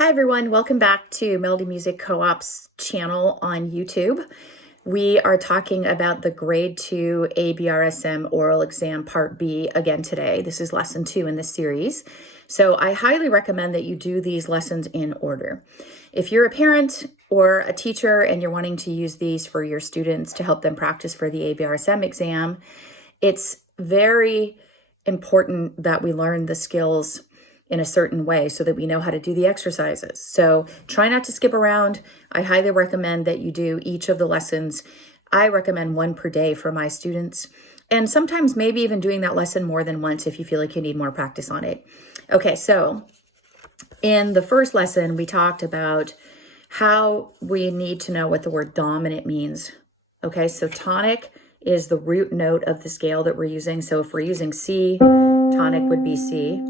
Hi everyone, welcome back to Melody Music Co-op's channel on YouTube. We are talking about the grade 2 ABRSM oral exam part B again today. This is lesson 2 in this series. So I highly recommend that you do these lessons in order. If you're a parent or a teacher and you're wanting to use these for your students to help them practice for the ABRSM exam, it's very important that we learn the skills in a certain way so that we know how to do the exercises. So try not to skip around. I highly recommend that you do each of the lessons. I recommend one per day for my students, and sometimes maybe even doing that lesson more than once if you feel like you need more practice on it. Okay, so in the first lesson, we talked about how we need to know what the word dominant means. Okay, so tonic is the root note of the scale that we're using. So if we're using C, tonic would be C.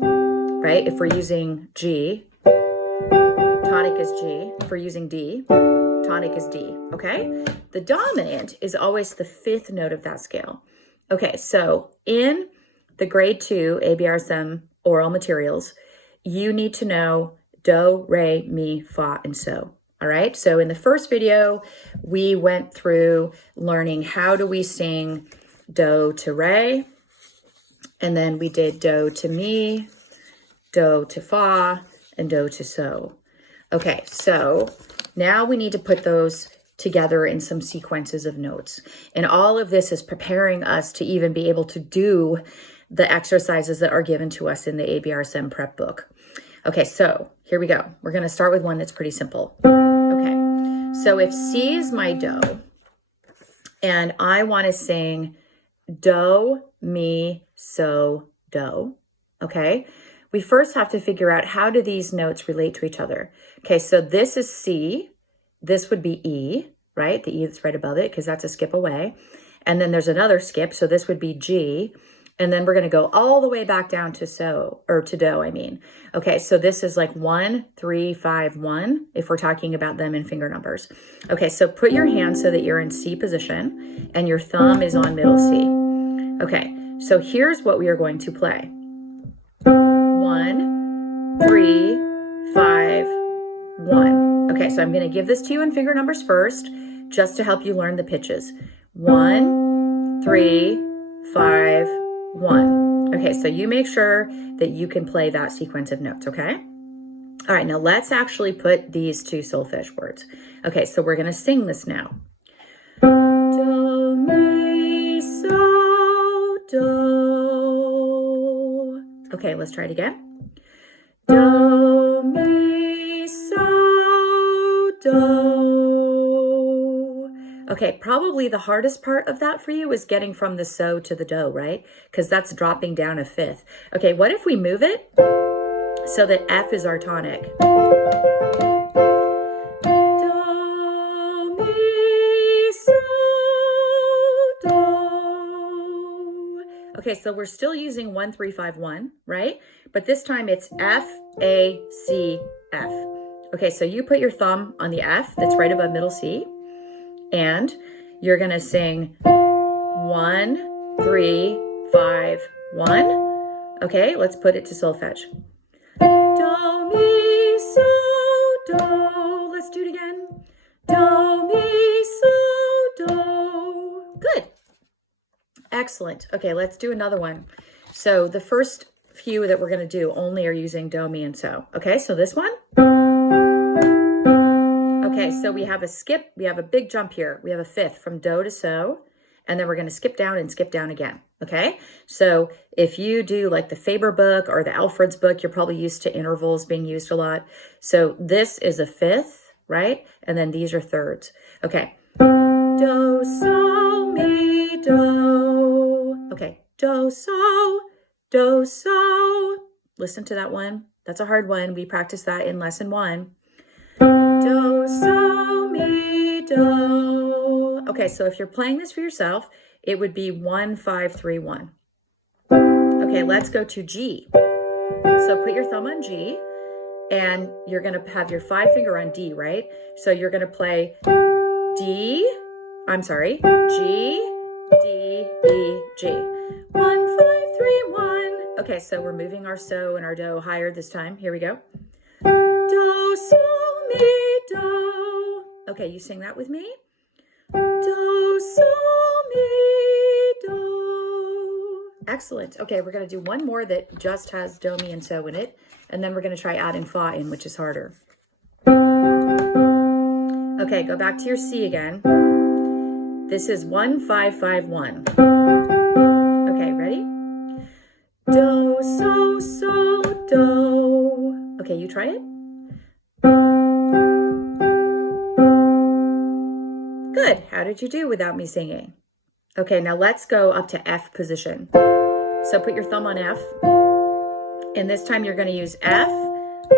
Right? If we're using G, tonic is G. If we're using D, tonic is D, okay? The dominant is always the fifth note of that scale. Okay, so in the grade 2 ABRSM oral materials, you need to know do, re, mi, fa, and so. All right, so in the first video, we went through learning how do we sing do to re, and then we did do to mi, do to fa, and do to so. Okay, so now we need to put those together in some sequences of notes. And all of this is preparing us to even be able to do the exercises that are given to us in the ABRSM prep book. Okay, so here we go. We're going to start with one that's pretty simple. Okay, so if C is my do, and I want to sing do, mi, so, do, okay? We first have to figure out how do these notes relate to each other. Okay, so this is C. This would be E, right? The E that's right above it, because that's a skip away. And then there's another skip, so this would be G. And then we're going to go all the way back down to so, or to do, I mean. Okay, so this is like 1, 3, 5, 1, if we're talking about them in finger numbers. Okay, so put your hand so that you're in C position, and your thumb is on middle C. Okay, so here's what we are going to play. 1, 3, 5, 1. Okay, so I'm going to give this to you in finger numbers first, just to help you learn the pitches. 1, 3, 5, 1. Okay, so you make sure that you can play that sequence of notes, okay? All right, now let's actually put these two solfegge words. Okay, so we're going to sing this now. Do, mi, so, do. Okay, let's try it again. Do, mi, so, do. Okay, probably the hardest part of that for you is getting from the so to the do, right? Because that's dropping down a fifth. Okay, what if we move it so that F is our tonic? Do, mi, so, do. Okay, so we're still using 1, 3, 5, 1, right? But this time it's F, A, C, F. Okay, so you put your thumb on the F that's right above middle C, and you're gonna sing 1, 3, 5, 1. Okay, let's put it to solfegge. Do, mi, so, do. Let's do it again. Do, mi, so, do. Good. Excellent. Okay, let's do another one. So the first few that we're going to do only are using do, mi, and so. Okay, so this one. Okay, so we have a skip. We have a big jump here. We have a fifth from do to so, and then we're going to skip down and skip down again. Okay, so if you do like the Faber book or the Alfred's book, you're probably used to intervals being used a lot. So this is a fifth, right? And then these are thirds. Okay, do, so, mi, do. Okay, do, so, do, so. Listen to that one. That's a hard one. We practiced that in lesson 1. Do, so, mi, do. Okay, so if you're playing this for yourself, it would be 1, 5, 3, 1. Okay, let's go to G. So put your thumb on G, and you're going to have your 5 finger on D, right? So you're going to play G, D, E, G. 1, 5, 3, 1. Okay, so we're moving our so and our do higher this time. Here we go. Do, sol, mi, do. Okay, you sing that with me. Do, sol, mi, do. Excellent. Okay, we're going to do one more that just has do, mi, and so in it. And then we're going to try adding fa in, which is harder. Okay, go back to your C again. This is 1, 5, 5, 1. Okay, ready? Do, so, do. Okay, you try it. Good. How did you do without me singing? Okay, now let's go up to F position. So put your thumb on F. And this time you're going to use F.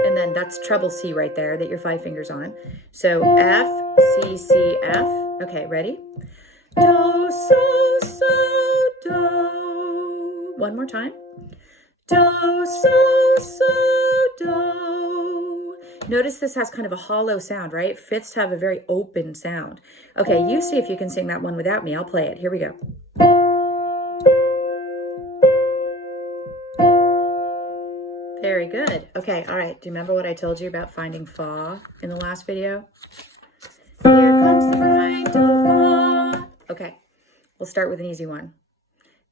And then that's treble C right there that your 5 fingers on. So F, C, C, F. Okay, ready? Do, so, do. One more time. Do, so, do. Notice this has kind of a hollow sound, right? Fifths have a very open sound. Okay, you see if you can sing that one without me. I'll play it. Here we go. Very good. Okay, all right. Do you remember what I told you about finding fa in the last video? Here comes the bride, do, fa. Okay, we'll start with an easy one.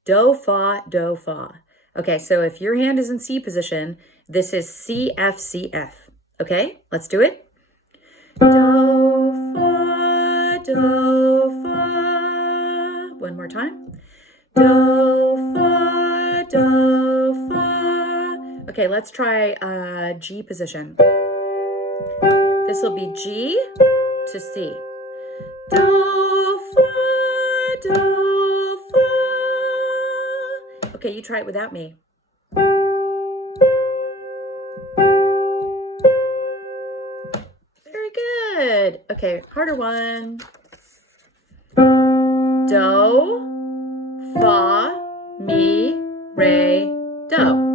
Do, fa, do, fa. Okay, so if your hand is in C position, this is C, F, C, F. Okay, let's do it. Do, fa, do, fa. One more time. Do, fa, do, fa. Okay, let's try G position. This will be G to C. Do, fa, do, fa. Okay, you try it without me. Very good. Okay, harder one. Do, fa, mi, re, do.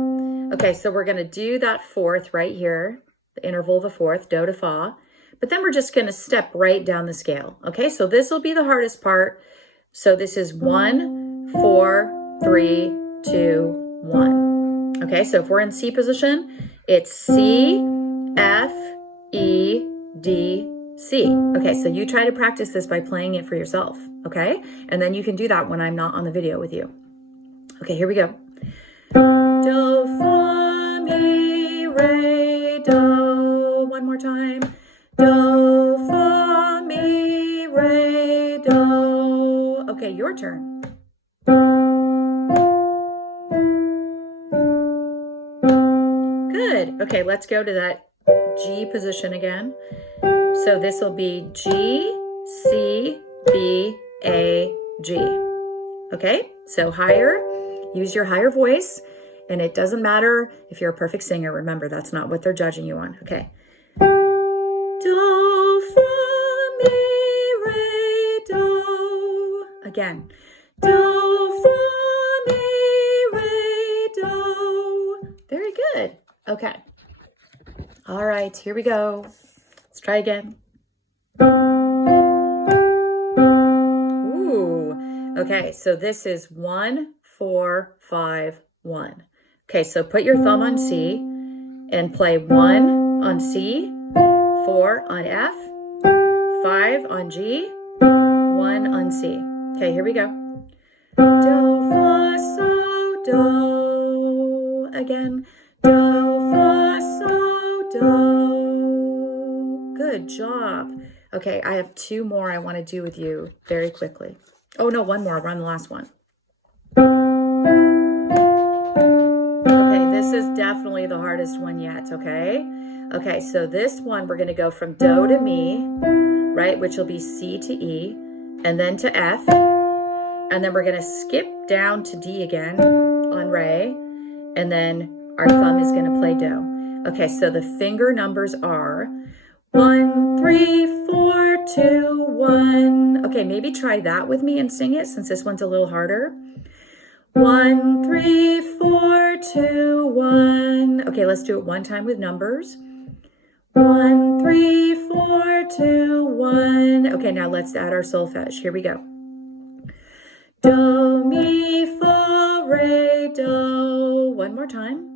Okay, so we're going to do that fourth right here, the interval of a fourth, do to fa. But then we're just going to step right down the scale. Okay, so this will be the hardest part. So this is 1, 4, 3, 2, 1. Okay, so if we're in C position, it's C, F, E, D, C. Okay, so you try to practice this by playing it for yourself. Okay, and then you can do that when I'm not on the video with you. Okay, here we go. Do, fa, mi, re, do. One more time. Do, fa, mi, re, do. Okay, your turn. Good. Okay, let's go to that G position again. So this will be G, C, B, A, G. Okay, so higher, use your higher voice. And it doesn't matter if you're a perfect singer. Remember, that's not what they're judging you on. Okay. Do, fa, mi, re, do. Again. Do, fa, mi, re, do. Very good. Okay. All right, here we go. Let's try again. Ooh. Okay, so this is 1, 4, 5, 1. Okay, so put your thumb on C and play 1 on C, 4 on F, 5 on G, 1 on C. Okay, here we go. Do, fa, so, do. Again. Do, fa, so, do. Good job. Okay, I have 2 more I want to do with you very quickly. Oh, no, 1 more. We're on the last one. Okay, this is definitely the hardest one yet, okay? Okay, so this one we're going to go from do to mi, right, which will be C to E, and then to F, and then we're going to skip down to D again on re, and then our thumb is going to play do. Okay, so the finger numbers are 1, 3, 4, 2, 1. Okay, maybe try that with me and sing it since this one's a little harder. 1, 3, 4, 2, 1. Okay, let's do it one time with numbers. 1, 3, 4, 2, 1. Okay, now let's add our solfege. Here we go. Do, mi, fa, re, do. One more time.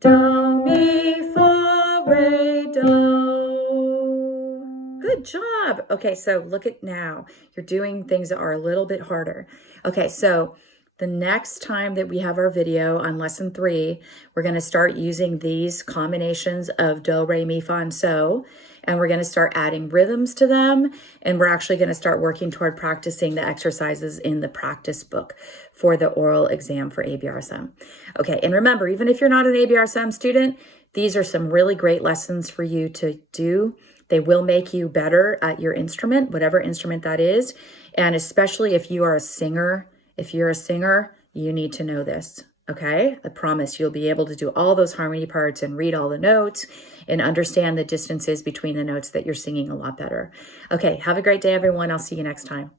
Do, mi, fa, re, do. job. Okay, so look at now. You're doing things that are a little bit harder. Okay, so the next time that we have our video on lesson 3, we're going to start using these combinations of do, re, mi, fa, and so, and we're going to start adding rhythms to them, and we're actually going to start working toward practicing the exercises in the practice book for the oral exam for ABRSM. Okay, and remember, even if you're not an ABRSM student, these are some really great lessons for you to do. They will make you better at your instrument, whatever instrument that is, and especially if you are a singer. If you're a singer, you need to know this, okay? I promise you'll be able to do all those harmony parts and read all the notes and understand the distances between the notes that you're singing a lot better. Okay, have a great day, everyone. I'll see you next time.